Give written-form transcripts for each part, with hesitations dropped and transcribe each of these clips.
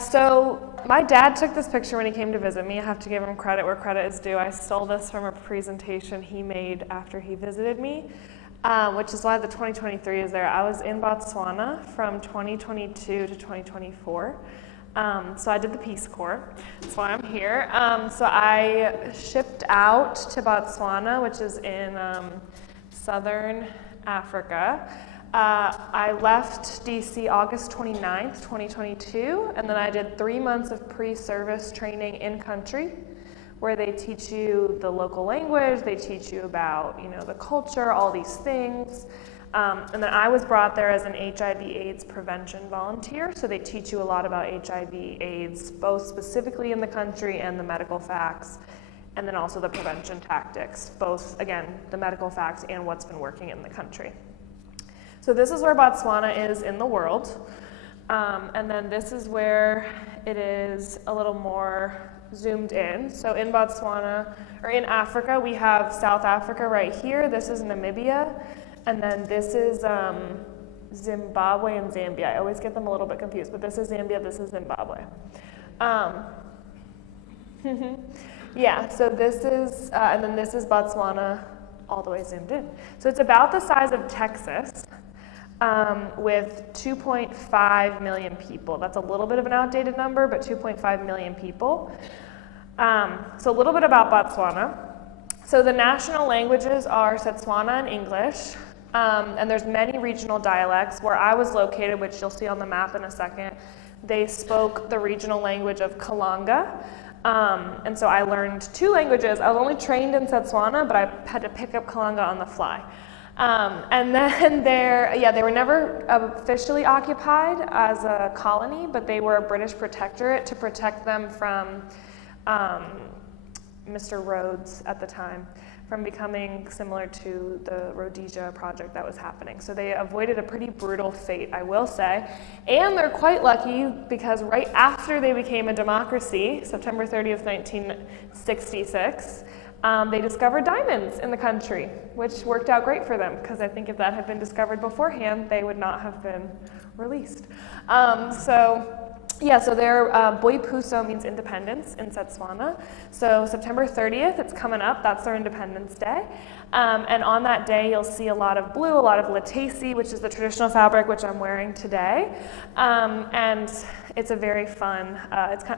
So my dad took this picture when he came to visit me. I have to give him credit where credit is due. I stole this from a presentation he made after he visited me, which is why the 2023 is there. I was in Botswana from 2022 to 2024. So I did the Peace Corps. That's why I'm here. So I shipped out to Botswana, which is in southern Africa. I left DC August 29th, 2022, and then I did 3 months of pre-service training in country, where they teach you the local language, they teach you about, the culture, all these things. And then I was brought there as an HIV/AIDS prevention volunteer, so they teach you a lot about HIV/AIDS, both specifically in the country and the medical facts, and then also the prevention tactics, both, again, the medical facts and what's been working in the country. So this is where Botswana is in the world, and then this is where it is a little more zoomed in. So in Botswana, or in Africa, we have South Africa right here. This is Namibia, and then this is Zimbabwe and Zambia. I always get them a little bit confused, but this is Zambia, this is Zimbabwe. Yeah, so this is, and then this is Botswana all the way zoomed in. So it's about the size of Texas. With 2.5 million people. That's a little bit of an outdated number, but 2.5 million people. So a little bit about Botswana. So the national languages are Setswana and English, and there's many regional dialects. Where I was located, which you'll see on the map in a second, they spoke the regional language of Kalanga. And so I learned 2 languages. I was only trained in Setswana, but I had to pick up Kalanga on the fly. And then they were never officially occupied as a colony, but they were a British protectorate to protect them from Mr. Rhodes at the time, from becoming similar to the Rhodesia project that was happening. So they avoided a pretty brutal fate, I will say. And they're quite lucky because right after they became a democracy, September 30th, 1966, they discovered diamonds in the country, which worked out great for them, because I think if that had been discovered beforehand, they would not have been released. So their Boipuso means independence in Setswana. So September 30th, it's coming up, that's their Independence Day. And on that day, you'll see a lot of blue, a lot of latesi, which is the traditional fabric which I'm wearing today. And it's a very fun,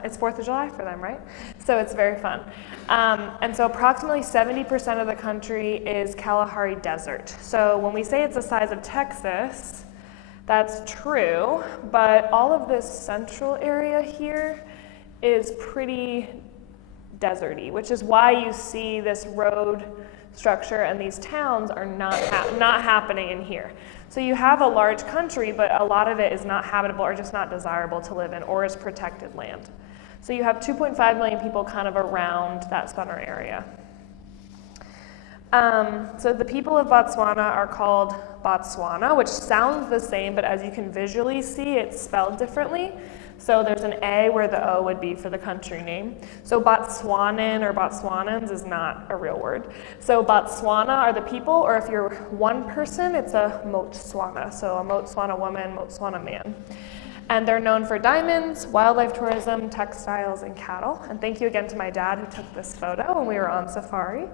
it's 4th of July for them, right? So it's very fun. And so approximately 70% of the country is Kalahari Desert. So when we say it's the size of Texas, that's true, but all of this central area here is pretty deserty, which is why you see this road structure and these towns are not happening in here. So you have a large country, but a lot of it is not habitable or just not desirable to live in, or is protected land. So you have 2.5 million people kind of around that center area. So the people of Botswana are called Botswana, which sounds the same, but as you can visually see, it's spelled differently. So there's an A where the O would be for the country name. So Botswanan or Botswanans is not a real word. So Botswana are the people, or if you're one person, it's a Motswana. So a Motswana woman, Motswana man. And they're known for diamonds, wildlife tourism, textiles, and cattle. And thank you again to my dad who took this photo when we were on safari.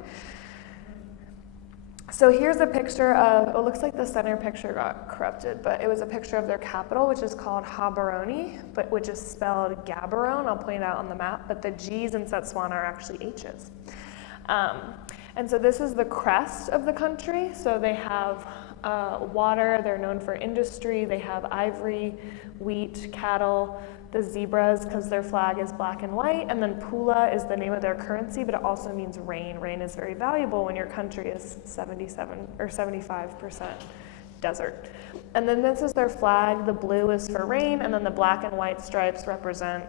So here's a picture of, it looks like the center picture got corrupted, but it was a picture of their capital, which is called Gaborone, but which is spelled Gaborone. I'll point it out on the map, but the G's in Setswana are actually H's. And so this is the crest of the country. So they have water, they're known for industry, they have ivory, wheat, cattle, the zebras, because their flag is black and white, and then pula is the name of their currency, but it also means rain. Rain is very valuable when your country is 77 or 75% desert. And then this is their flag. The blue is for rain, and then the black and white stripes represent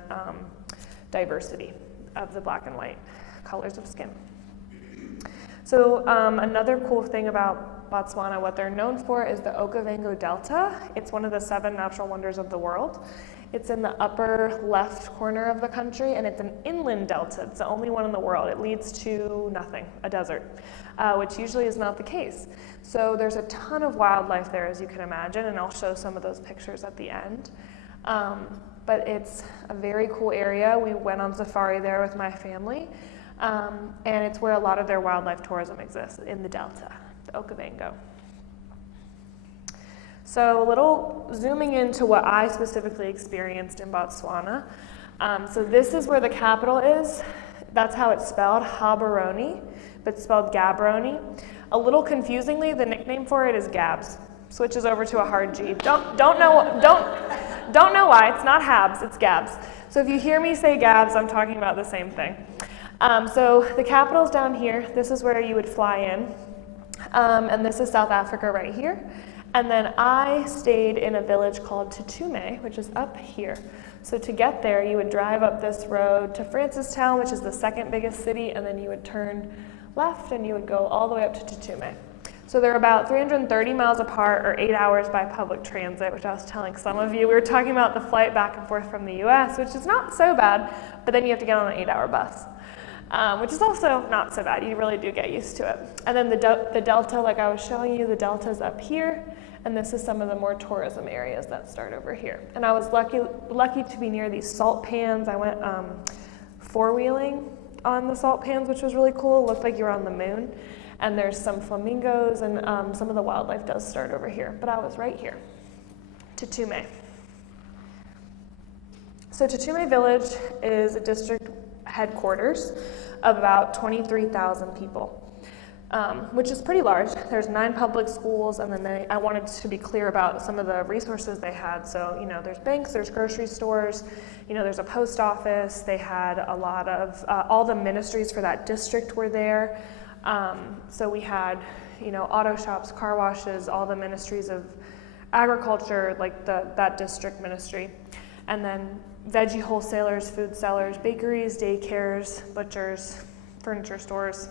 diversity of the black and white colors of skin. So another cool thing about Botswana, what they're known for is the Okavango Delta. It's one of the 7 natural wonders of the world. It's in the upper left corner of the country, and it's an inland delta. It's the only one in the world. It leads to nothing, a desert, which usually is not the case. So there's a ton of wildlife there, as you can imagine, and I'll show some of those pictures at the end. but it's a very cool area. We went on safari there with my family, and it's where a lot of their wildlife tourism exists, in the Delta, the Okavango. So a little zooming into what I specifically experienced in Botswana. So this is where the capital is. That's how it's spelled, Gaborone, but it's spelled Gaborone. A little confusingly, the nickname for it is Gabs. Switches over to a hard G. Don't know why. It's not Habs, it's Gabs. So if you hear me say Gabs, I'm talking about the same thing. So the capital's down here. This is where you would fly in. And this is South Africa right here. And then I stayed in a village called Tutume, which is up here. So to get there, you would drive up this road to Francistown, which is the second biggest city, and then you would turn left and you would go all the way up to Tutume. So they're about 330 miles apart, or 8 hours by public transit, which I was telling some of you. We were talking about the flight back and forth from the US, which is not so bad, but then you have to get on an 8-hour bus, which is also not so bad. You really do get used to it. And then the Delta, like I was showing you, the Delta's up here, and this is some of the more tourism areas that start over here. And I was lucky to be near these salt pans. I went four-wheeling on the salt pans, which was really cool. It looked like you were on the moon. And there's some flamingos, and some of the wildlife does start over here. But I was right here, Tutume. So Tutume Village is a district headquarters of about 23,000 people, which is pretty large. There's 9 public schools, and then I wanted to be clear about some of the resources they had. So, there's banks, there's grocery stores, there's a post office. They had a lot of, all the ministries for that district were there. So we had, auto shops, car washes, all the ministries of agriculture, like that district ministry. And then veggie wholesalers, food sellers, bakeries, daycares, butchers, furniture stores.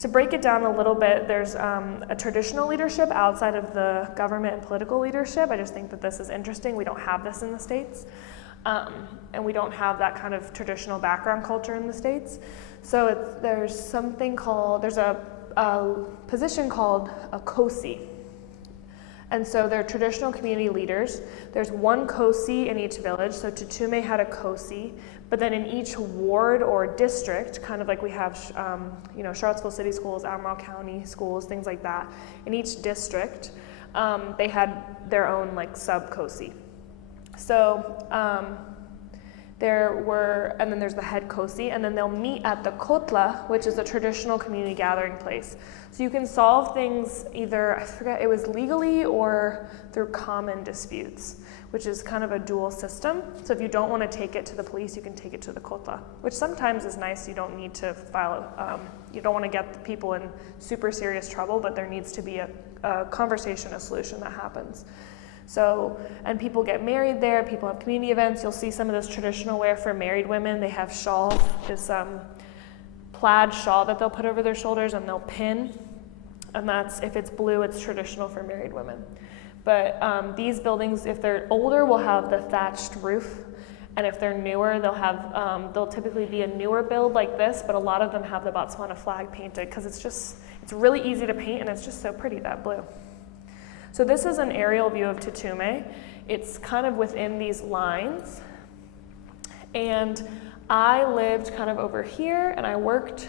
To break it down a little bit, there's a traditional leadership outside of the government and political leadership. I just think that this is interesting. We don't have this in the States. And we don't have that kind of traditional background culture in the States. So there's a position called a Kosi. And so they're traditional community leaders. There's one Kosi in each village. So Tutume had a Kosi, but then in each ward or district, kind of like we have, Charlottesville City Schools, Albemarle County Schools, things like that. In each district, they had their own sub-Kosi. So and then there's the head Kosi, and then they'll meet at the Kotla, which is a traditional community gathering place. So you can solve things either, I forget, it was legally or through common disputes, which is kind of a dual system. So if you don't want to take it to the police, you can take it to the Kotla, which sometimes is nice. You don't need to file, you don't want to get the people in super serious trouble, but there needs to be a conversation, a solution that happens. So, and people get married there, people have community events. You'll see some of this traditional wear for married women. They have shawls, this plaid shawl that they'll put over their shoulders and they'll pin. And that's, if it's blue, it's traditional for married women. But these buildings, if they're older, will have the thatched roof. And if they're newer, they'll typically be a newer build like this, but a lot of them have the Botswana flag painted because it's really easy to paint and it's just so pretty, that blue. So this is an aerial view of Tutume. It's kind of within these lines. And I lived kind of over here and I worked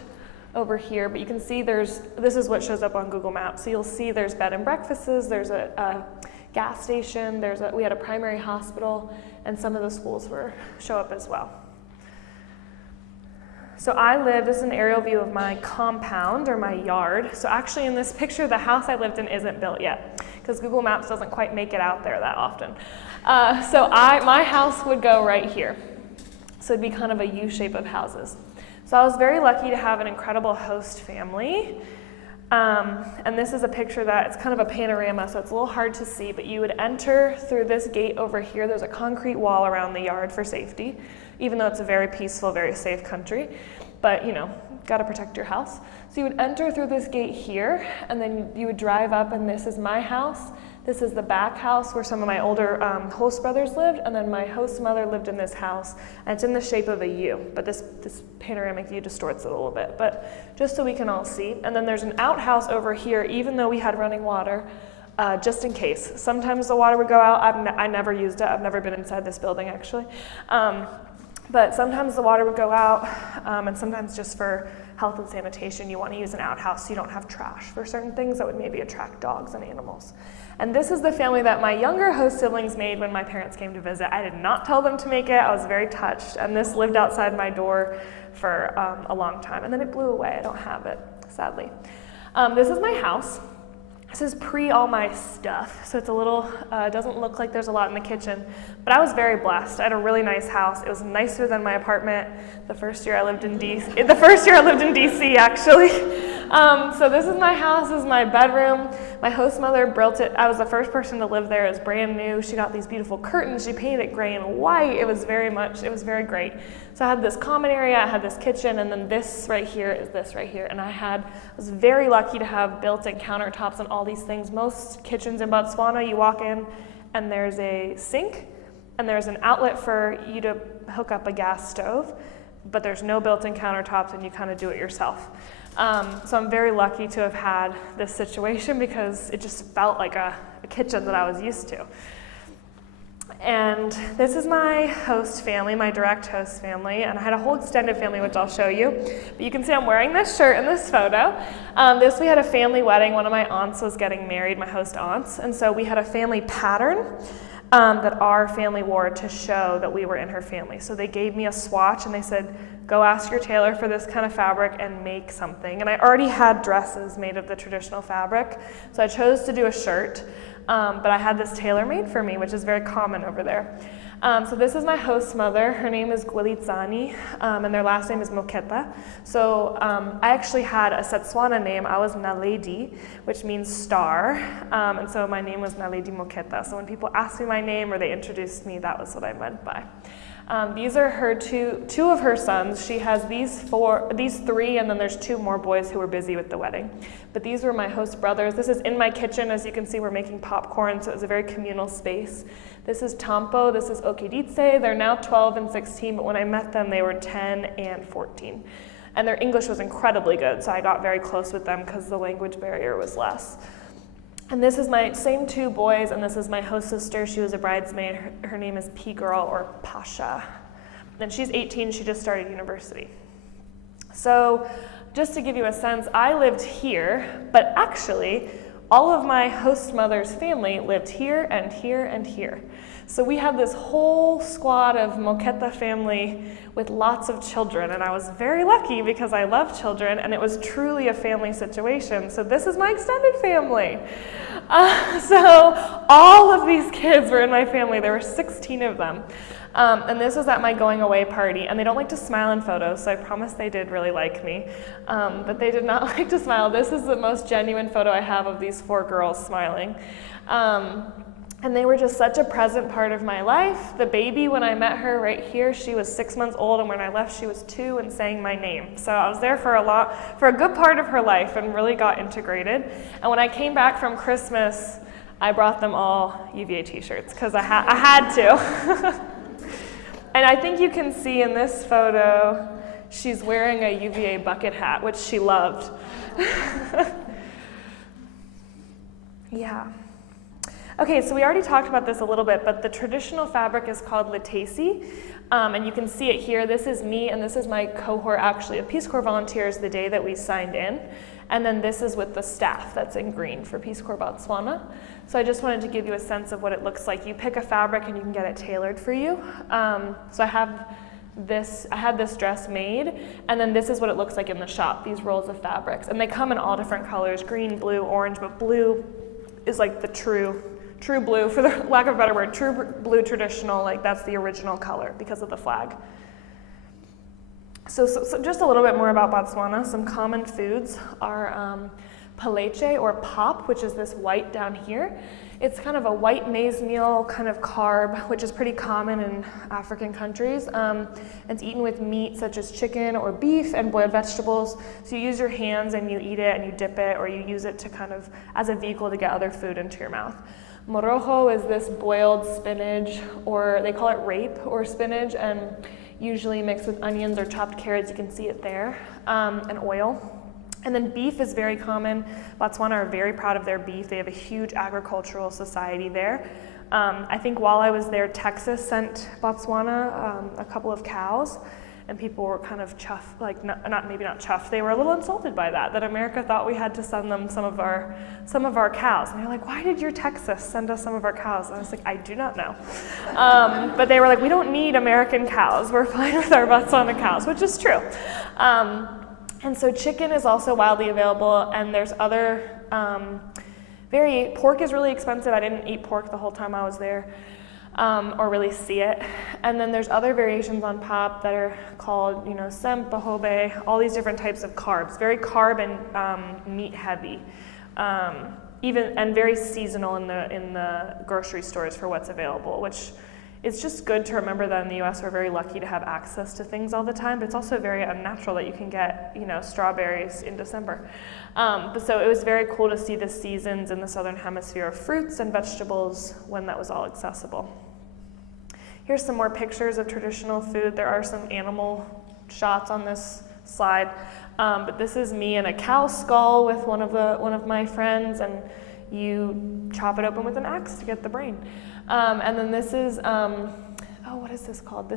over here, but you can see this is what shows up on Google Maps. So you'll see there's bed and breakfasts, there's a gas station, we had a primary hospital, and some of the schools show up as well. So this is an aerial view of my compound or my yard. So actually in this picture, the house I lived in isn't built yet because Google Maps doesn't quite make it out there that often. So my house would go right here. So it'd be kind of a U shape of houses. So I was very lucky to have an incredible host family. And this is a picture it's kind of a panorama, so it's a little hard to see, but you would enter through this gate over here. There's a concrete wall around the yard for safety, even though it's a very peaceful, very safe country. But, got to protect your house. So you would enter through this gate here, and then you would drive up, and this is my house. This is the back house where some of my older host brothers lived, and then my host mother lived in this house, and it's in the shape of a U, but this panoramic view distorts it a little bit, but just so we can all see. And then there's an outhouse over here, even though we had running water, just in case. Sometimes the water would go out. I never used it. I've never been inside this building actually. But sometimes the water would go out, and sometimes just for health and sanitation, you want to use an outhouse so you don't have trash for certain things that would maybe attract dogs and animals. And this is the family that my younger host siblings made when my parents came to visit. I did not tell them to make it. I was very touched, and this lived outside my door for a long time, and then it blew away. I don't have it, sadly. This is my house. This is pre all my stuff, so it's a little, doesn't look like there's a lot in the kitchen, but I was very blessed. I had a really nice house. It was nicer than my apartment the first year I lived in DC, actually. So this is my house, this is my bedroom. My host mother built it. I was the first person to live there. It was brand new. She got these beautiful curtains. She painted it gray and white. It was very great. So I had this common area, I had this kitchen, and then this right here is this right here. And I was very lucky to have built-in countertops and all these things. Most kitchens in Botswana, you walk in and there's a sink and there's an outlet for you to hook up a gas stove, but there's no built-in countertops and you kind of do it yourself. So I'm very lucky to have had this situation because it just felt like a kitchen that I was used to. And this is my host family, my direct host family, and I had a whole extended family, which I'll show you. But you can see I'm wearing this shirt in this photo. We had a family wedding. One of my aunts was getting married, my host aunts, and so we had a family pattern that our family wore to show that we were in her family. So they gave me a swatch and they said, go ask your tailor for this kind of fabric and make something. And I already had dresses made of the traditional fabric, so I chose to do a shirt. But I had this tailor made for me, which is very common over there. So this is my host mother. Her name is Gwilitsani, and their last name is Moketa. So I actually had a Setswana name. I was Naledi, which means star, and so my name was Naledi Moketa. So when people asked me my name or they introduced me, that was what I meant by. These are her two of her sons. She has these three, and then there's two more boys who were busy with the wedding. But these were my host brothers. This is in my kitchen. As you can see, we're making popcorn, so it was a very communal space. This is Tampo, this is Okeditse. They're now 12 and 16, but when I met them, they were 10 and 14. And their English was incredibly good, so I got very close with them because the language barrier was less. And this is my same two boys, and this is my host sister. She was a bridesmaid. Her name is P-Girl or Pasha. And she's 18, she just started university. So just to give you a sense, I lived here, but actually all of my host mother's family lived here and here and here. So we had this whole squad of Moketa family with lots of children, and I was very lucky because I love children, and it was truly a family situation. So this is my extended family. So all of these kids were in my family. There were 16 of them. And this was at my going away party, and they don't like to smile in photos, so I promise they did really like me. But they did not like to smile. This is the most genuine photo I have of these 4 girls smiling. And they were just such a present part of my life. The baby, when I met her right here, she was 6 months old, and when I left, she was 2 and sang my name. So I was there for a good part of her life and really got integrated. And when I came back from Christmas, I brought them all UVA t-shirts because I had to. And I think you can see in this photo, she's wearing a UVA bucket hat, which she loved. Yeah. Okay, so we already talked about this a little bit, but the traditional fabric is called Letesi, and you can see it here. This is me, and this is my cohort, actually, of Peace Corps volunteers the day that we signed in. And then this is with the staff that's in green for Peace Corps Botswana. So I just wanted to give you a sense of what it looks like. You pick a fabric and you can get it tailored for you. So I had this dress made, and then this is what it looks like in the shop, these rolls of fabrics. And they come in all different colors, green, blue, orange, but blue is like the true blue, for the lack of a better word, true blue traditional, like that's the original color because of the flag. So just a little bit more about Botswana. Some common foods are paleche or pop, which is this white down here. It's kind of a white maize meal kind of carb, which is pretty common in African countries. It's eaten with meat such as chicken or beef and boiled vegetables. So you use your hands and you eat it and you dip it, or you use it to kind of as a vehicle to get other food into your mouth. Morojo is this boiled spinach, or they call it rape or spinach, and usually mixed with onions or chopped carrots. You can see it there, and oil. And then beef is very common. Botswana are very proud of their beef. They have a huge agricultural society there. I think while I was there, Texas sent Botswana a couple of cows, and people were kind of chuffed, like maybe not chuffed, they were a little insulted by that America thought we had to send them some of our cows. And they're like, why did your Texas send us some of our cows? And I was like, I do not know. But they were like, we don't need American cows. We're fine with our Botswana cows, which is true. And so chicken is also widely available, and there's other, pork is really expensive. I didn't eat pork the whole time I was there, or really see it. And then there's other variations on pap that are called, semp, bahobe, all these different types of carbs, very carb and meat heavy, and very seasonal in the grocery stores for what's available, which it's just good to remember that in the US we're very lucky to have access to things all the time, but it's also very unnatural that you can get, strawberries in December. But so it was very cool to see the seasons in the Southern Hemisphere of fruits and vegetables when that was all accessible. Here's some more pictures of traditional food. There are some animal shots on this slide, but this is me in a cow skull with one of my friends, and you chop it open with an axe to get the brain. And then this is, what is this called?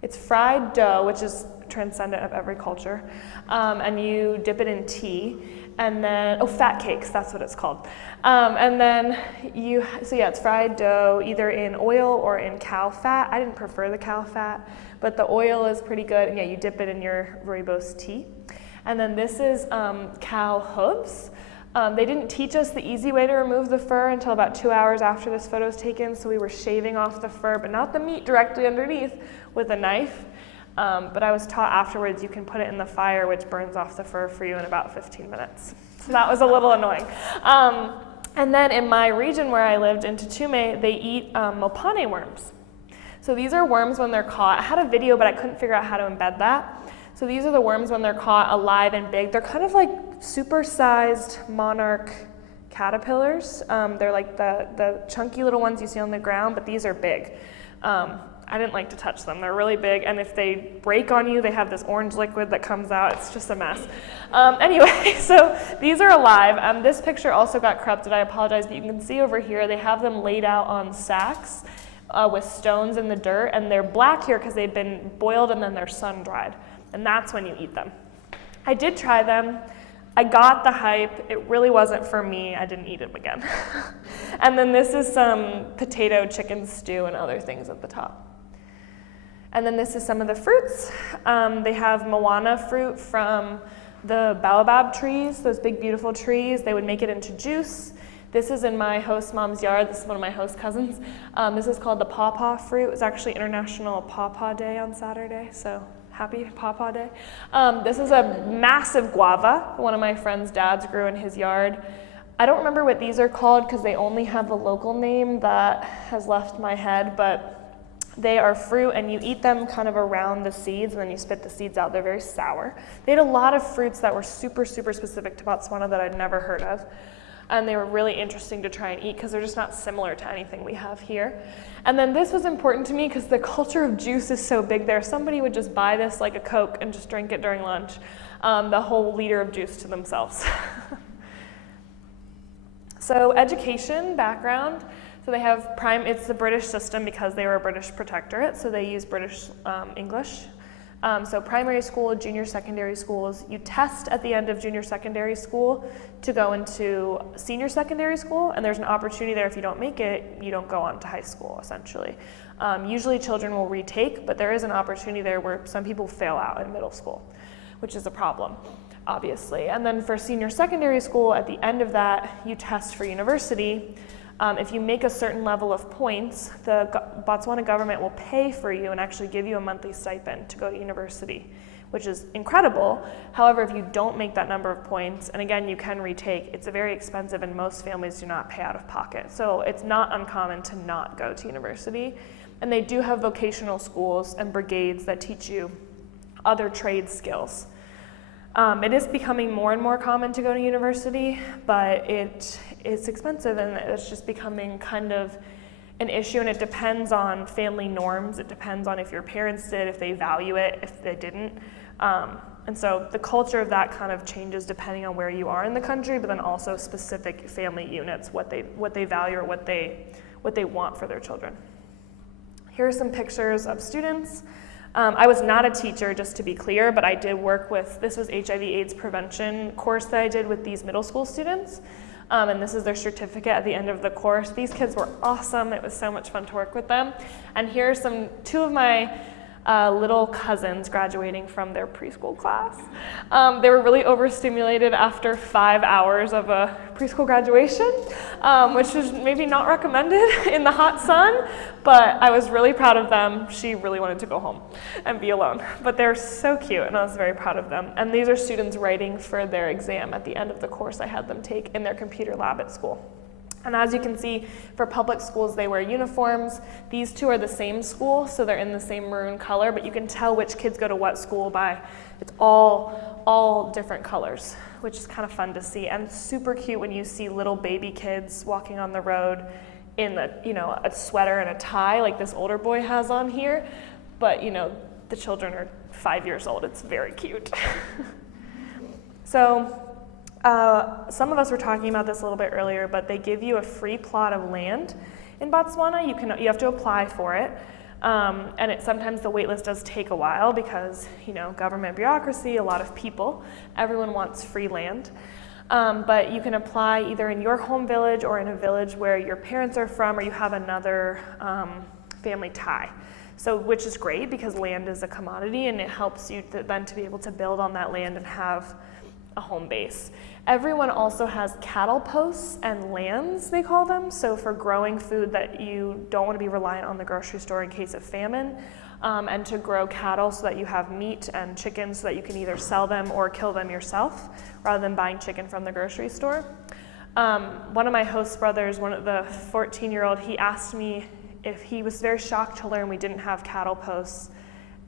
It's fried dough, which is transcendent of every culture. And you dip it in tea, and then, fat cakes, that's what it's called. And then it's fried dough, either in oil or in cow fat. I didn't prefer the cow fat, but the oil is pretty good. And you dip it in your rooibos tea. And then this is cow hooves. They didn't teach us the easy way to remove the fur until about 2 hours after this photo was taken, so we were shaving off the fur, but not the meat directly underneath, with a knife. But I was taught afterwards you can put it in the fire, which burns off the fur for you in about 15 minutes. So that was a little annoying. And then in my region where I lived, in Tutume, they eat mopane worms. So these are worms when they're caught. I had a video, but I couldn't figure out how to embed that. So these are the worms when they're caught alive and big. They're kind of like super-sized monarch caterpillars. They're like the chunky little ones you see on the ground, but these are big. I didn't like to touch them. They're really big, and if they break on you, they have this orange liquid that comes out. It's just a mess. Anyway, so these are alive. This picture also got corrupted. I apologize, but you can see over here, they have them laid out on sacks with stones in the dirt, and they're black here because they've been boiled and then they're sun-dried. And that's when you eat them. I did try them. I got the hype. It really wasn't for me. I didn't eat them again. And then this is some potato chicken stew and other things at the top. And then this is some of the fruits. They have moana fruit from the baobab trees, those big beautiful trees. They would make it into juice. This is in my host mom's yard. This is one of my host cousins. This is called the pawpaw fruit. It's actually International Pawpaw Day on Saturday, so happy Pawpaw Day. This is a massive guava one of my friend's dads grew in his yard. I don't remember what these are called because they only have the local name that has left my head, but they are fruit and you eat them kind of around the seeds and then you spit the seeds out. They're very sour. They had a lot of fruits that were super, super specific to Botswana that I'd never heard of. And they were really interesting to try and eat because they're just not similar to anything we have here. And then this was important to me because the culture of juice is so big there. Somebody would just buy this like a Coke and just drink it during lunch, the whole liter of juice to themselves. So education, background. So they have it's the British system because they were a British protectorate, so they use British English. So primary school, junior secondary schools, you test at the end of junior secondary school to go into senior secondary school, and there's an opportunity there if you don't make it, you don't go on to high school, essentially. Usually children will retake, but there is an opportunity there where some people fail out in middle school, which is a problem, obviously. And then for senior secondary school, at the end of that, you test for university. If you make a certain level of points, the Botswana government will pay for you and actually give you a monthly stipend to go to university, which is incredible. However, if you don't make that number of points, and again, you can retake, it's very expensive and most families do not pay out of pocket. So it's not uncommon to not go to university. And they do have vocational schools and brigades that teach you other trade skills. It is becoming more and more common to go to university, but it's expensive and it's just becoming kind of an issue, and it depends on family norms. It depends on if your parents did, if they value it, if they didn't. And so the culture of that kind of changes depending on where you are in the country, but then also specific family units, what they value or what they want for their children. Here are some pictures of students. I was not a teacher, just to be clear, but I did work with, this was HIV/AIDS prevention course that I did with these middle school students. And this is their certificate at the end of the course. These kids were awesome. It was so much fun to work with them. And here are two of my little cousins graduating from their preschool class. They were really overstimulated after 5 hours of a preschool graduation, which is maybe not recommended in the hot sun, but I was really proud of them. She really wanted to go home and be alone, but they're so cute, and I was very proud of them. And these are students writing for their exam at the end of the course I had them take in their computer lab at school. And as you can see, for public schools, they wear uniforms. These two are the same school, so they're in the same maroon color, but you can tell which kids go to what school by, it's all different colors, which is kind of fun to see. And super cute when you see little baby kids walking on the road in a sweater and a tie like this older boy has on here, but the children are 5 years old. It's very cute. So, some of us were talking about this a little bit earlier, but they give you a free plot of land in Botswana. You have to apply for it, and sometimes the wait list does take a while because government bureaucracy, a lot of people, everyone wants free land. But you can apply either in your home village or in a village where your parents are from, or you have another family tie. So, which is great because land is a commodity, and it helps you then to be able to build on that land and have a home base. Everyone also has cattle posts and lands, they call them, so for growing food that you don't want to be reliant on the grocery store in case of famine, and to grow cattle so that you have meat and chickens so that you can either sell them or kill them yourself rather than buying chicken from the grocery store. One of my host brothers, the 14-year-old, he asked me if he was very shocked to learn we didn't have cattle posts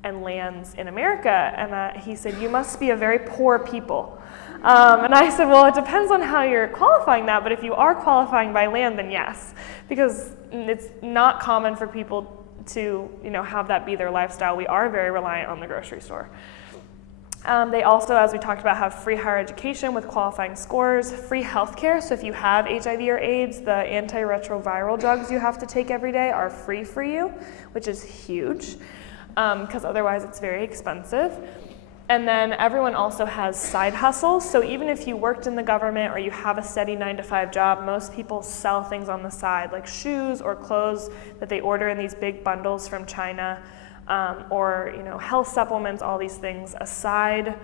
and lands in America, and he said, "You must be a very poor people." And I said, well, it depends on how you're qualifying that, but if you are qualifying by land, then yes, because it's not common for people to have that be their lifestyle. We are very reliant on the grocery store. They also, as we talked about, have free higher education with qualifying scores, free healthcare. So if you have HIV or AIDS, the antiretroviral drugs you have to take every day are free for you, which is huge, because otherwise it's very expensive. And then everyone also has side hustles. So even if you worked in the government or you have a steady 9-to-5 job, most people sell things on the side, like shoes or clothes that they order in these big bundles from China, or health supplements, all these things. A side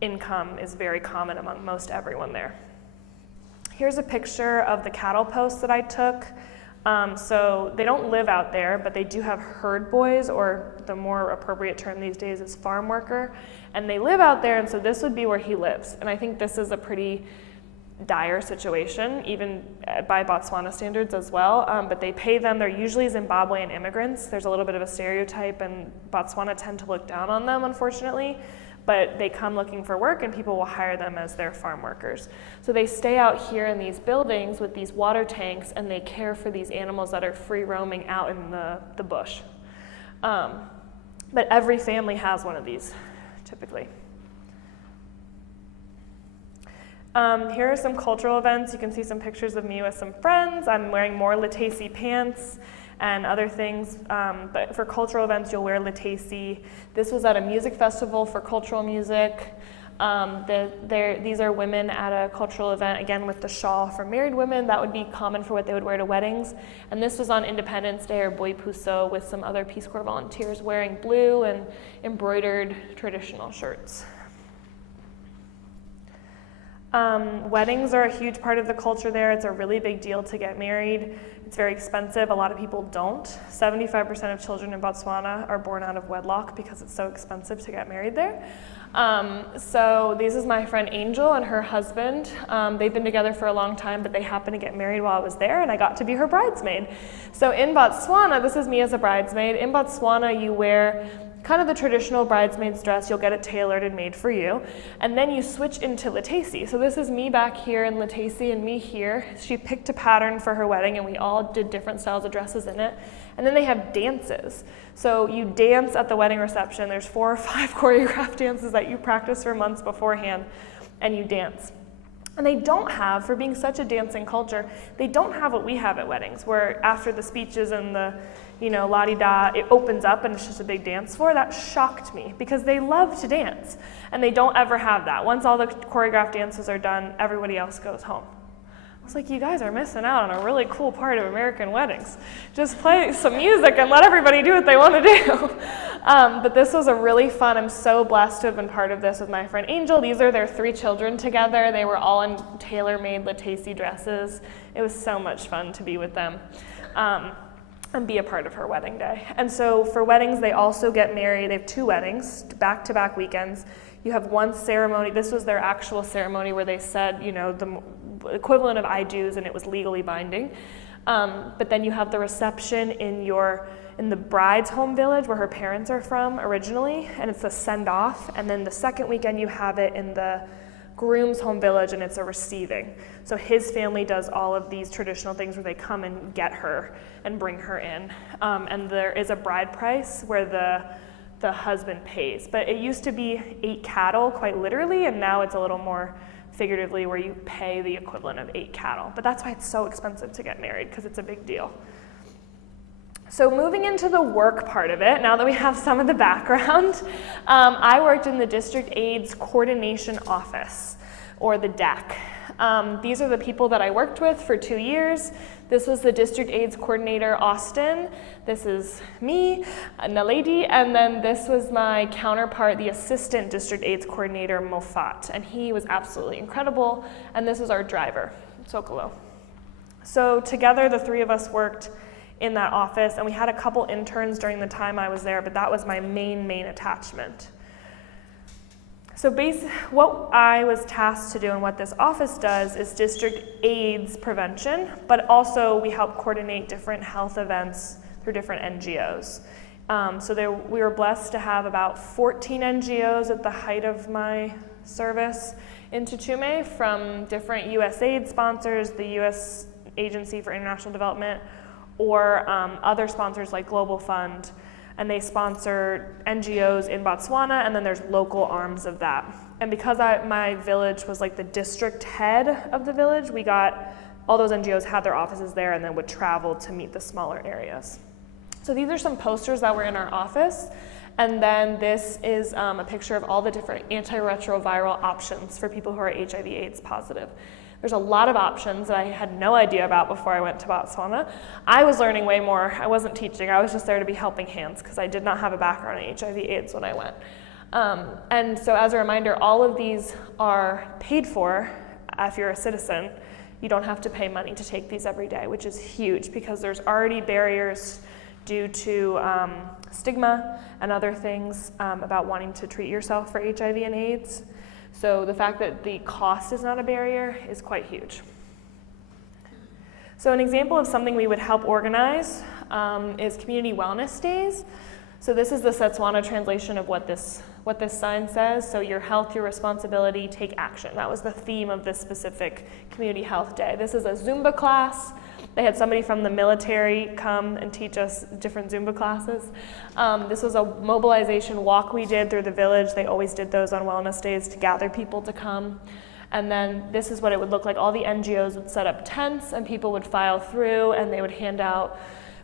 income is very common among most everyone there. Here's a picture of the cattle posts that I took. So they don't live out there, but they do have herd boys, or the more appropriate term these days is farm worker, and they live out there, and so this would be where he lives. And I think this is a pretty dire situation, even by Botswana standards as well, but they pay them. They're usually Zimbabwean immigrants. There's a little bit of a stereotype, and Botswana tend to look down on them, unfortunately, but they come looking for work and people will hire them as their farm workers. So they stay out here in these buildings with these water tanks, and they care for these animals that are free roaming out in the bush. But every family has one of these, typically. Here are some cultural events. You can see some pictures of me with some friends. I'm wearing more Latesi pants and other things, but for cultural events, you'll wear Latesi. This was at a music festival for cultural music. These are women at a cultural event, again with the shawl for married women. That would be common for what they would wear to weddings. And this was on Independence Day, or Boipuso, with some other Peace Corps volunteers wearing blue and embroidered traditional shirts. Weddings are a huge part of the culture there. It's a really big deal to get married. It's very expensive. A lot of people don't. 75% of children in Botswana are born out of wedlock because it's so expensive to get married there. So this is my friend Angel and her husband. They've been together for a long time, but they happened to get married while I was there, and I got to be her bridesmaid. So in Botswana, this is me as a bridesmaid. In Botswana, you wear kind of the traditional bridesmaid's dress. You'll get it tailored and made for you. And then you switch into Latesi. So this is me back here in Latesi and me here. She picked a pattern for her wedding and we all did different styles of dresses in it. And then they have dances. So you dance at the wedding reception. There's 4 or 5 choreographed dances that you practice for months beforehand, and you dance. And they don't have, for being such a dancing culture, they don't have what we have at weddings, where after the speeches and the, la-di-da, it opens up and it's just a big dance floor. That shocked me because they love to dance, and they don't ever have that. Once all the choreographed dances are done, everybody else goes home. I was like, you guys are missing out on a really cool part of American weddings. Just play some music and let everybody do what they want to do. But this was a really fun, I'm so blessed to have been part of this with my friend Angel. These are their 3 children together. They were all in tailor-made Latesi dresses. It was so much fun to be with them and be a part of her wedding day. And so for weddings, they also get married. They have 2 weddings, back-to-back weekends. You have one ceremony. This was their actual ceremony where they said, the equivalent of I do's, and it was legally binding. But then you have the reception in the bride's home village where her parents are from originally, and it's a send-off. And then the second weekend you have it in the groom's home village, and it's a receiving. So his family does all of these traditional things where they come and get her and bring her in. And there is a bride price where the husband pays. But it used to be 8 cattle, quite literally, and now it's a little more figuratively where you pay the equivalent of 8 cattle. But that's why it's so expensive to get married, because it's a big deal. So moving into the work part of it, now that we have some of the background, I worked in the District AIDS Coordination Office, or the DAC. These are the people that I worked with for 2 years. This was the District AIDS Coordinator, Austin. This is me, Naledi, and then this was my counterpart, the Assistant District AIDS Coordinator, Mofat, and he was absolutely incredible, and this is our driver, Sokolo. So together, the 3 of us worked in that office, and we had a couple interns during the time I was there, but that was my main attachment. So what I was tasked to do and what this office does is district AIDS prevention, but also we help coordinate different health events through different NGOs. We were blessed to have about 14 NGOs at the height of my service in Tutume, from different USAID sponsors, the U.S. Agency for International Development, or other sponsors like Global Fund. And they sponsor NGOs in Botswana, and then there's local arms of that. And because my village was like the district head of the village, we got, all those NGOs had their offices there and then would travel to meet the smaller areas. So these are some posters that were in our office. And then this is a picture of all the different antiretroviral options for people who are HIV/AIDS positive. There's a lot of options that I had no idea about before I went to Botswana. I was learning way more. I wasn't teaching. I was just there to be helping hands because I did not have a background in HIV/AIDS when I went. And so as a reminder, all of these are paid for if you're a citizen. You don't have to pay money to take these every day, which is huge because there's already barriers due to stigma and other things about wanting to treat yourself for HIV and AIDS. So the fact that the cost is not a barrier is quite huge. So an example of something we would help organize is community wellness days. So this is the Setswana translation of what this sign says. So your health, your responsibility, take action. That was the theme of this specific community health day. This is a Zumba class. They had somebody from the military come and teach us different Zumba classes. This was a mobilization walk we did through the village. They always did those on wellness days to gather people to come. And then this is what it would look like. All the NGOs would set up tents and people would file through and they would hand out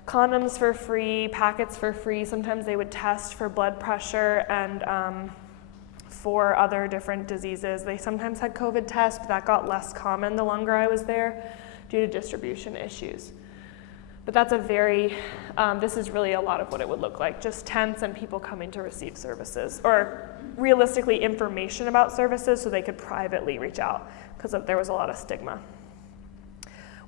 condoms for free, packets for free. Sometimes they would test for blood pressure and for other different diseases. They sometimes had COVID tests. That got less common the longer I was there, due to distribution issues. But that's this is really a lot of what it would look like, just tents and people coming to receive services, or realistically information about services so they could privately reach out because there was a lot of stigma.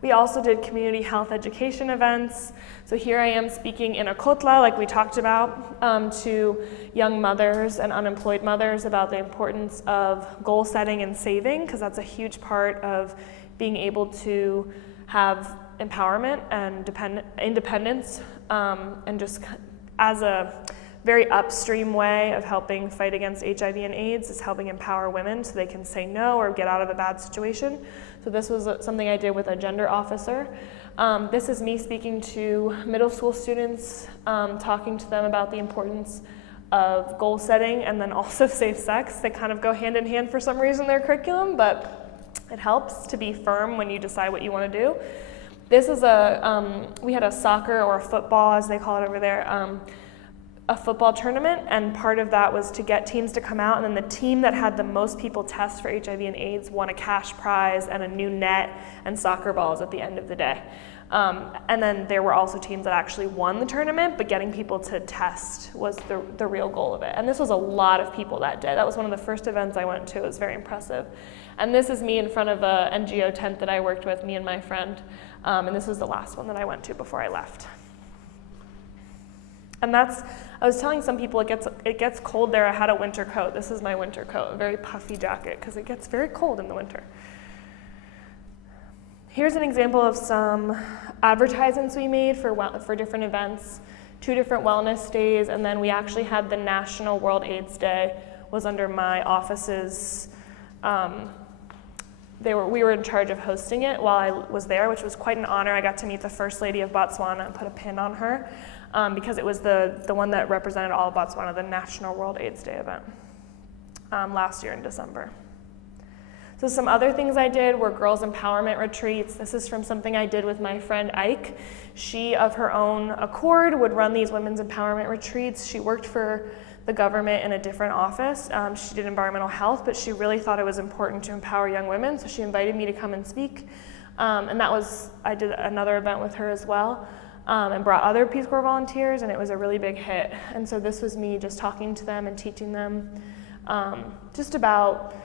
We also did community health education events. So here I am speaking in a kotla, like we talked about, to young mothers and unemployed mothers about the importance of goal setting and saving, because that's a huge part of being able to have empowerment and independence, and just as a very upstream way of helping fight against HIV and AIDS is helping empower women so they can say no or get out of a bad situation. So this was something I did with a gender officer. This is me speaking to middle school students, talking to them about the importance of goal setting and then also safe sex. They kind of go hand in hand for some reason in their curriculum, but it helps to be firm when you decide what you want to do. This is we had a soccer or a football, as they call it over there, a football tournament, and part of that was to get teams to come out, and then the team that had the most people test for HIV and AIDS won a cash prize and a new net and soccer balls at the end of the day. And then there were also teams that actually won the tournament, but getting people to test was the real goal of it. And this was a lot of people that day. That was one of the first events I went to. It was very impressive. And this is me in front of a NGO tent that I worked with, me and my friend. And this was the last one that I went to before I left. And I was telling some people it gets cold there. I had a winter coat. This is my winter coat, a very puffy jacket, because it gets very cold in the winter. Here's an example of some advertisements we made for different events, 2 different wellness days, and then we actually had the National World AIDS Day was under my office's, we were in charge of hosting it while I was there, which was quite an honor. I got to meet the First Lady of Botswana and put a pin on her because it was the one that represented all of Botswana, the National World AIDS Day event last year in December. So some other things I did were girls empowerment retreats. This is from something I did with my friend Ike. She, of her own accord, would run these women's empowerment retreats. She worked for the government in a different office. She did environmental health, but she really thought it was important to empower young women, so she invited me to come and speak. And I did another event with her as well, and brought other Peace Corps volunteers, and it was a really big hit. And so this was me just talking to them and teaching them just about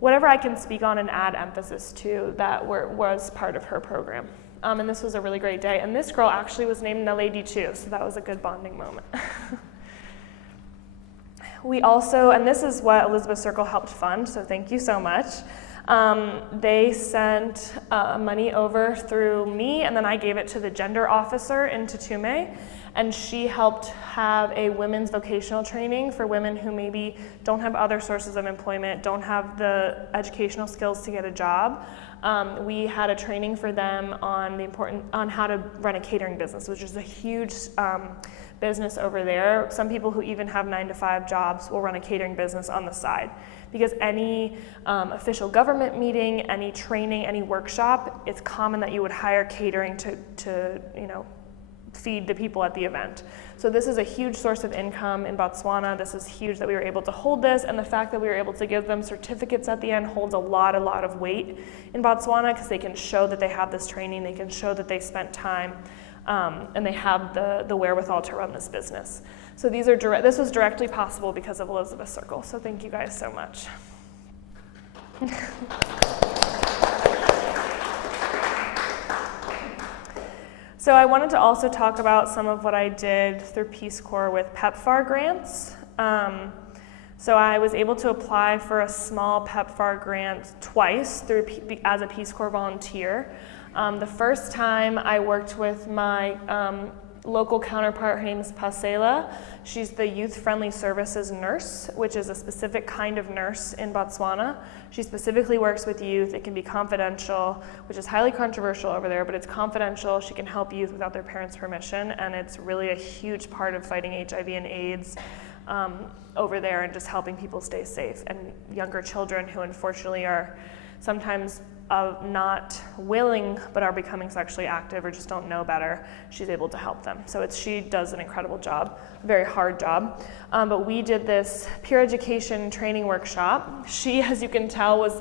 whatever I can speak on and add emphasis to that was part of her program. And this was a really great day. And this girl actually was named Naledi too, so that was a good bonding moment. We also, and this is what Elizabeth Circle helped fund, so thank you so much. They sent money over through me, and then I gave it to the gender officer in Tutume, and she helped have a women's vocational training for women who maybe don't have other sources of employment, don't have the educational skills to get a job. We had a training for them on how to run a catering business, which is a huge business over there. Some people who even have 9-to-5 jobs will run a catering business on the side, because any official government meeting, any training, any workshop, it's common that you would hire catering to feed the people at the event. So this is a huge source of income in Botswana. This is huge that we were able to hold this, and the fact that we were able to give them certificates at the end holds a lot of weight in Botswana, because they can show that they have this training, they can show that they spent time, and they have the wherewithal to run this business. So this was directly possible because of Elizabeth Circle, so thank you guys so much. So I wanted to also talk about some of what I did through Peace Corps with PEPFAR grants. So I was able to apply for a small PEPFAR grant twice as a Peace Corps volunteer. The first time I worked with my local counterpart. Her name is Pasela. She's the Youth Friendly Services nurse, which is a specific kind of nurse in Botswana. She specifically works with youth. It can be confidential, which is highly controversial over there, but it's confidential. She can help youth without their parents' permission, and it's really a huge part of fighting HIV and AIDS over there and just helping people stay safe. And younger children who unfortunately are sometimes not willing but are becoming sexually active or just don't know better, she's able to help them. So she does an incredible job, a very hard job. But we did this peer education training workshop. She, as you can tell, was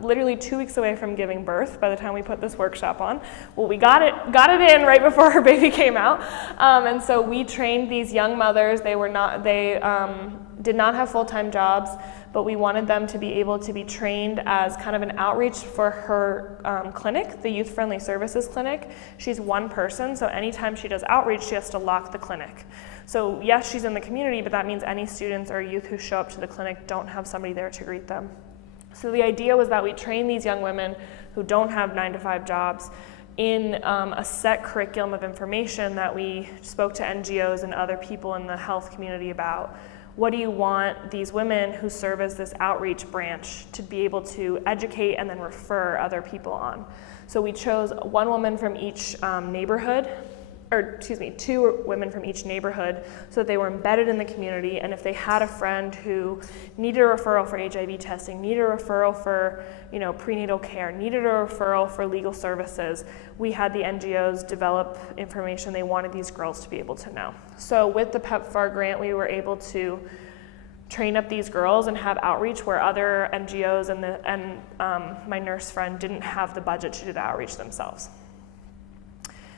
literally 2 weeks away from giving birth by the time we put this workshop on. Well, we got it in right before her baby came out. And so we trained these young mothers. They did not have full-time jobs, but we wanted them to be able to be trained as kind of an outreach for her clinic, the Youth Friendly Services Clinic. She's one person, so anytime she does outreach, she has to lock the clinic. So yes, she's in the community, but that means any students or youth who show up to the clinic don't have somebody there to greet them. So the idea was that we train these young women who don't have 9-to-5 jobs in a set curriculum of information that we spoke to NGOs and other people in the health community about. What do you want these women who serve as this outreach branch to be able to educate and then refer other people on? So we chose one woman from each neighborhood, or excuse me, 2 women from each neighborhood, so that they were embedded in the community, and if they had a friend who needed a referral for HIV testing, needed a referral for prenatal care, needed a referral for legal services, we had the NGOs develop information they wanted these girls to be able to know. So with the PEPFAR grant, we were able to train up these girls and have outreach where other NGOs and my nurse friend didn't have the budget to do the outreach themselves.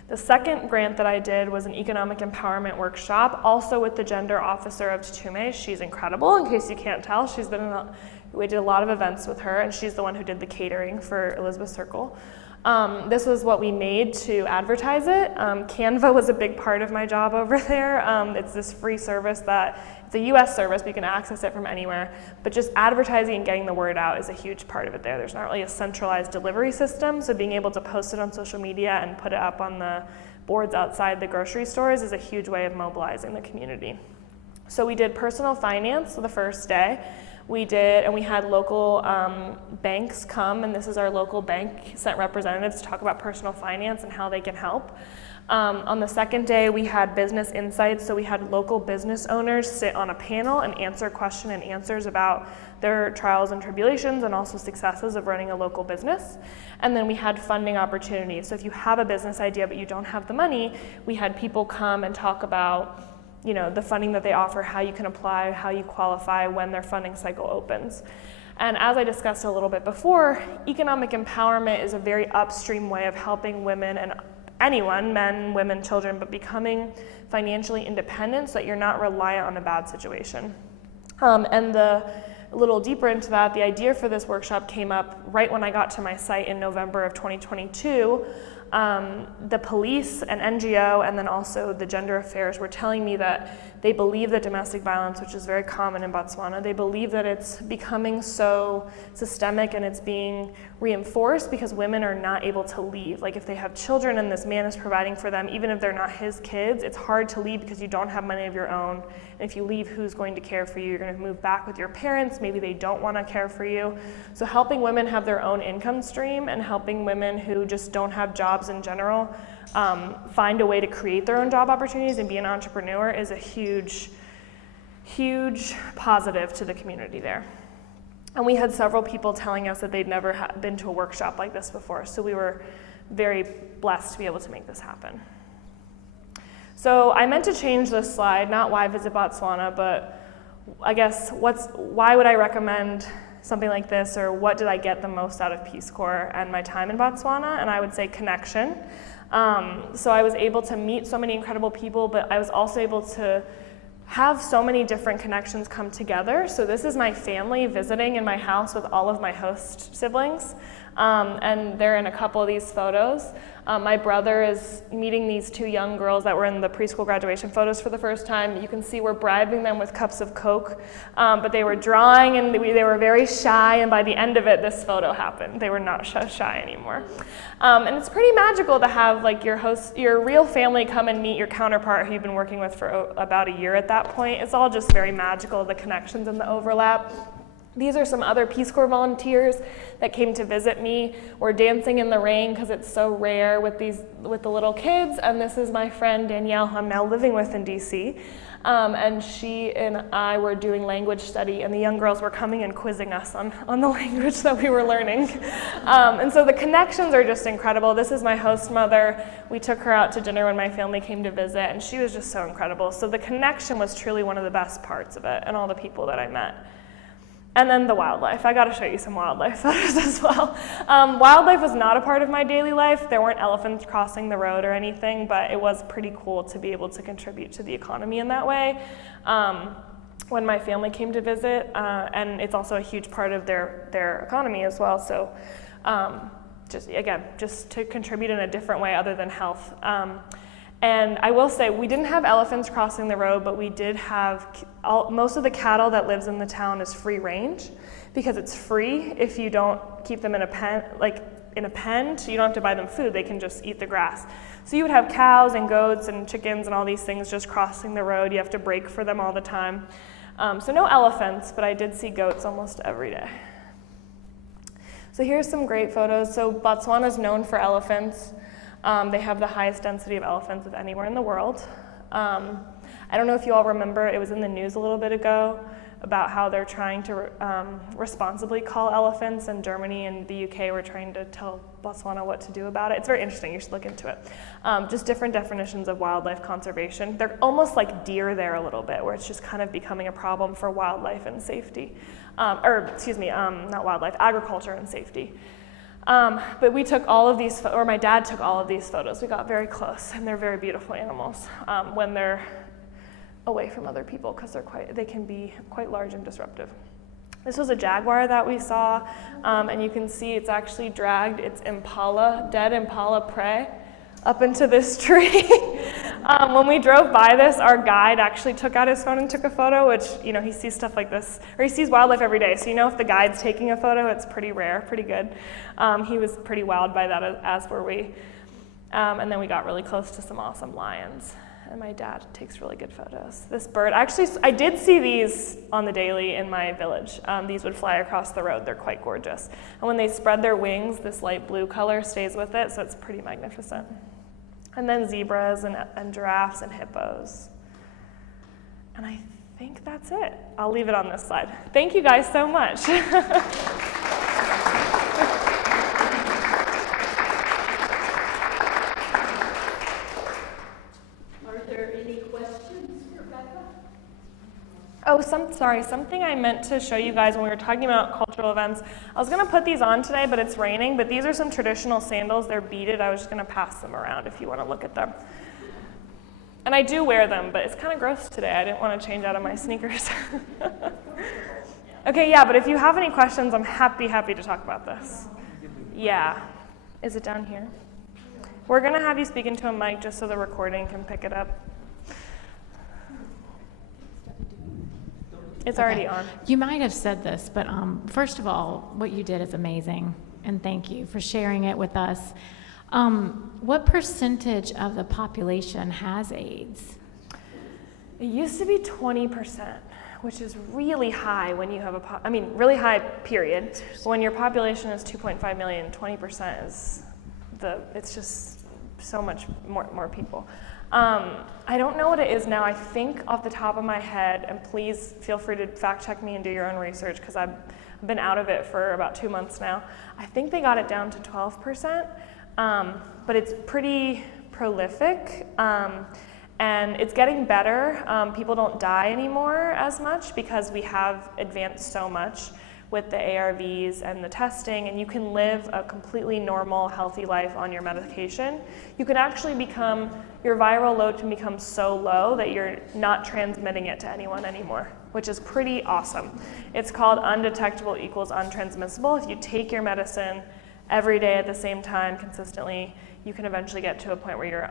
The second grant that I did was an economic empowerment workshop, also with the gender officer of Tutume. She's incredible, in case you can't tell. We did a lot of events with her, and she's the one who did the catering for Elizabeth Circle. This was what we made to advertise it. Canva was a big part of my job over there. It's this free service it's a US service, but you can access it from anywhere. But just advertising and getting the word out is a huge part of it there. There's not really a centralized delivery system, so being able to post it on social media and put it up on the boards outside the grocery stores is a huge way of mobilizing the community. So we did personal finance the first day. We had local banks come, and this is our local bank, sent representatives to talk about personal finance and how they can help. On the second day, we had business insights, so we had local business owners sit on a panel and answer question and answers about their trials and tribulations and also successes of running a local business. And then we had funding opportunities. So if you have a business idea but you don't have the money, we had people come and talk about the funding that they offer, how you can apply, how you qualify when their funding cycle opens. And as I discussed a little bit before, economic empowerment is a very upstream way of helping women and anyone, men, women, children, but becoming financially independent so that you're not reliant on a bad situation. And a little deeper into that, the idea for this workshop came up right when I got to my site in November of 2022. The police and NGO and then also the gender affairs were telling me that they believe that domestic violence, which is very common in Botswana, they believe that it's becoming so systemic and it's being reinforced because women are not able to leave. Like if they have children and this man is providing for them, even if they're not his kids, it's hard to leave because you don't have money of your own. And if you leave, who's going to care for you? You're going to move back with your parents. Maybe they don't want to care for you. So helping women have their own income stream and helping women who just don't have jobs in general find a way to create their own job opportunities and be an entrepreneur is a huge, huge positive to the community there. And we had several people telling us that they'd never been to a workshop like this before, so we were very blessed to be able to make this happen. So I meant to change this slide, not why visit Botswana, but I guess why would I recommend something like this, or what did I get the most out of Peace Corps and my time in Botswana? And I would say connection. So I was able to meet so many incredible people, but I was also able to have so many different connections come together. So this is my family visiting in my house with all of my host siblings, and they're in a couple of these photos. My brother is meeting these 2 young girls that were in the preschool graduation photos for the first time. You can see we're bribing them with cups of Coke, but they were drawing and they were very shy, and by the end of it, this photo happened. They were not shy anymore. And it's pretty magical to have like your real family come and meet your counterpart who you've been working with for about a year at that point. It's all just very magical, the connections and the overlap. These are some other Peace Corps volunteers that came to visit me. We're dancing in the rain because it's so rare with the little kids. And this is my friend Danielle, who I'm now living with in DC. And she and I were doing language study, and the young girls were coming and quizzing us on the language that we were learning. And so the connections are just incredible. This is my host mother. We took her out to dinner when my family came to visit, and she was just so incredible. So the connection was truly one of the best parts of it, and all the people that I met. And then the wildlife. I gotta show you some wildlife photos as well. Wildlife was not a part of my daily life. There weren't elephants crossing the road or anything, but it was pretty cool to be able to contribute to the economy in that way. When my family came to visit, and it's also a huge part of their economy as well. So just to contribute in a different way other than health. And I will say, we didn't have elephants crossing the road, but we did have, most of the cattle that lives in the town is free range, because it's free if you don't keep them in a pen. Like, in a pen, so you don't have to buy them food, they can just eat the grass. So you would have cows and goats and chickens and all these things just crossing the road. You have to brake for them all the time. So no elephants, but I did see goats almost every day. So here's some great photos. So Botswana is known for elephants. They have the highest density of elephants of anywhere in the world. I don't know if you all remember, it was in the news a little bit ago about how they're trying to responsibly cull elephants, and Germany and the UK were trying to tell Botswana what to do about it. It's very interesting, you should look into it. Just different definitions of wildlife conservation. They're almost like deer there a little bit, where it's just kind of becoming a problem for wildlife and safety. Not wildlife, agriculture and safety. But we took all of these, or my dad took all of these photos. We got very close, and they're very beautiful animals when they're away from other people, because they can be quite large and disruptive. This was a jaguar that we saw, and you can see it's actually dragged its dead impala prey up into this tree. When we drove by this, our guide actually took out his phone and took a photo, which, he sees stuff like this, or he sees wildlife every day, so if the guide's taking a photo, it's pretty rare, pretty good. He was pretty wowed by that, as were we. And then we got really close to some awesome lions. And my dad takes really good photos. This bird, I did see these on the daily in my village. These would fly across the road. They're quite gorgeous. And when they spread their wings, this light blue color stays with it, so it's pretty magnificent. And then zebras and giraffes and hippos. And I think that's it. I'll leave it on this slide. Thank you guys so much. Oh, something I meant to show you guys when we were talking about cultural events. I was going to put these on today, but it's raining. But these are some traditional sandals. They're beaded. I was just going to pass them around if you want to look at them. And I do wear them, but it's kind of gross today. I didn't want to change out of my sneakers. Okay, yeah, but if you have any questions, I'm happy to talk about this. Yeah. Is it down here? We're going to have you speak into a mic just so the recording can pick it up. It's already on. You might have said this, but first of all, what you did is amazing, and thank you for sharing it with us. What percentage of the population has AIDS? It used to be 20%, which is really high when you have really high, period. When your population is 2.5 million, 20% is it's just so much more people. I don't know what it is now. I think off the top of my head, and please feel free to fact check me and do your own research, because I've been out of it for about 2 months now. I think they got it down to 12%, but it's pretty prolific, and it's getting better. People don't die anymore as much because we have advanced so much with the ARVs and the testing, and you can live a completely normal, healthy life on your medication. You can actually your viral load can become so low that you're not transmitting it to anyone anymore, which is pretty awesome. It's called undetectable equals untransmissible. If you take your medicine every day at the same time consistently, you can eventually get to a point where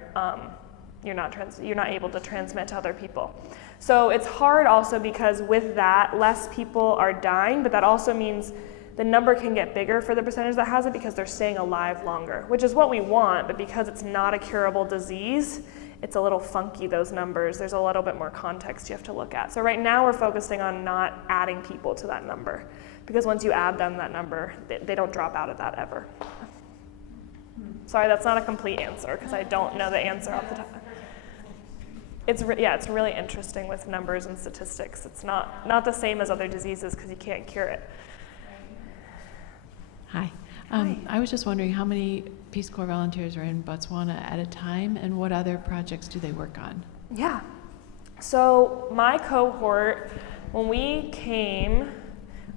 you're not able to transmit to other people. So it's hard also because with that, less people are dying, but that also means the number can get bigger for the percentage that has it because they're staying alive longer, which is what we want, but because it's not a curable disease, it's a little funky, those numbers. There's a little bit more context you have to look at. So right now we're focusing on not adding people to that number, because once you add them, that number, they don't drop out of that ever. Sorry, that's not a complete answer, because I don't know the answer off the top. It's really interesting with numbers and statistics. It's not the same as other diseases because you can't cure it. Hi. Hi. I was just wondering how many Peace Corps volunteers are in Botswana at a time, and what other projects do they work on? Yeah. So my cohort, when we came,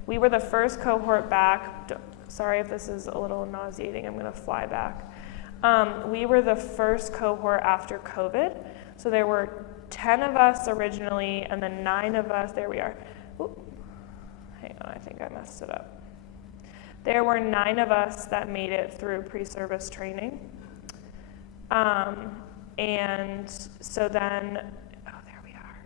we were the first cohort back. Sorry if this is a little nauseating. I'm going to fly back. We were the first cohort after COVID. So there were 10 of us originally, and then 9 of us, there we are. Oop. Hang on, I think I messed it up. There were 9 of us that made it through pre-service training. And so then, there we are.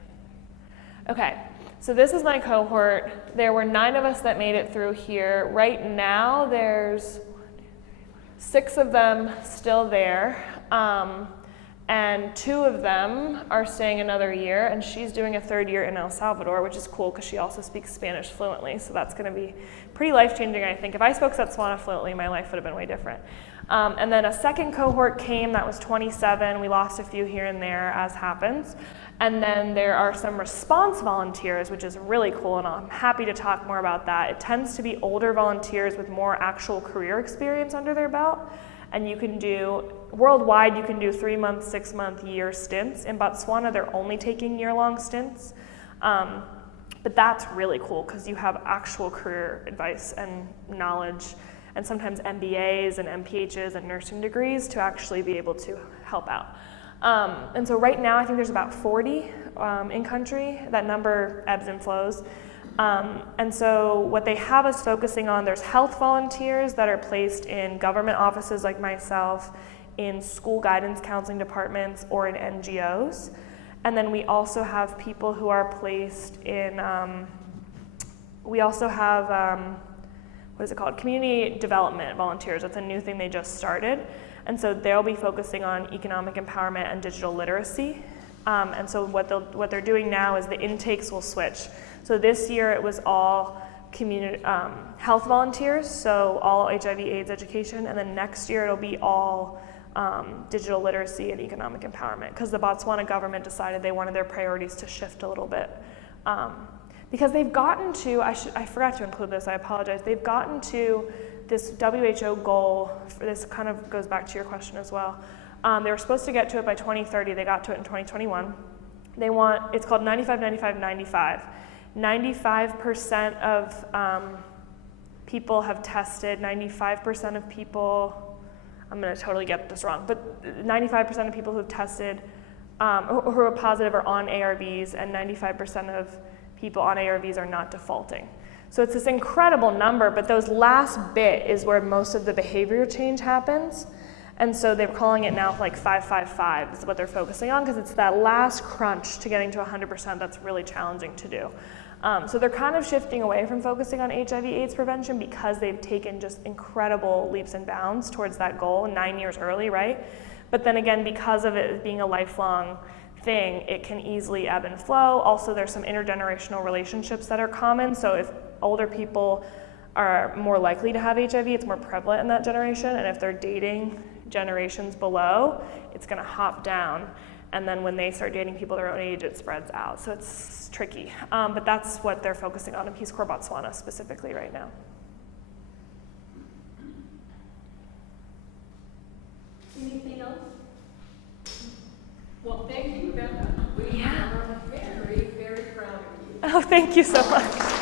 Okay, so this is my cohort. There were 9 of us that made it through here. Right now, there's 6 of them still there, and 2 of them are staying another year, and she's doing a 3rd year in El Salvador, which is cool because she also speaks Spanish fluently, so that's going to be pretty life-changing, I think. If I spoke Botswana fluently, my life would have been way different. And then a 2nd cohort came, that was 27. We lost a few here and there, as happens. And then there are some response volunteers, which is really cool, and I'm happy to talk more about that. It tends to be older volunteers with more actual career experience under their belt, and you can do, worldwide, you can do 3-month, 6-month, year stints. In Botswana, they're only taking year-long stints. But that's really cool because you have actual career advice and knowledge, and sometimes MBAs and MPHs and nursing degrees to actually be able to help out. And so right now I think there's about 40 in country. That number ebbs and flows. And so what they have us focusing on, there's health volunteers that are placed in government offices like myself, in school guidance counseling departments, or in NGOs. And then we also have people who are placed in, we also have, what is it called? Community development volunteers. That's a new thing they just started. And so they'll be focusing on economic empowerment and digital literacy. And so what they're doing now is the intakes will switch. So this year it was all community health volunteers, so all HIV/AIDS education, and then next year it'll be all digital literacy and economic empowerment, because the Botswana government decided they wanted their priorities to shift a little bit. Because they've gotten to, I forgot to include this, I apologize, they've gotten to this WHO goal, this kind of goes back to your question as well. They were supposed to get to it by 2030, they got to it in 2021. They want, it's called 95-95-95. 95% of people have tested, 95% of people, I'm gonna totally get this wrong, but 95% of people who have tested, who are positive are on ARVs, and 95% of people on ARVs are not defaulting. So it's this incredible number, but those last bit is where most of the behavior change happens. And so they're calling it now like 5-5-5 is what they're focusing on, because it's that last crunch to getting to 100% that's really challenging to do. So they're kind of shifting away from focusing on HIV/AIDS prevention because they've taken just incredible leaps and bounds towards that goal 9 years early, right? But then again, because of it being a lifelong thing, it can easily ebb and flow. Also, there's some intergenerational relationships that are common. So if older people are more likely to have HIV, it's more prevalent in that generation. And if they're dating generations below, it's gonna hop down. And then when they start dating people their own age, it spreads out. So it's tricky. But that's what they're focusing on in Peace Corps Botswana specifically right now. Anything else? Well, thank you, Becca. We are very, very proud of you. Oh, thank you so much.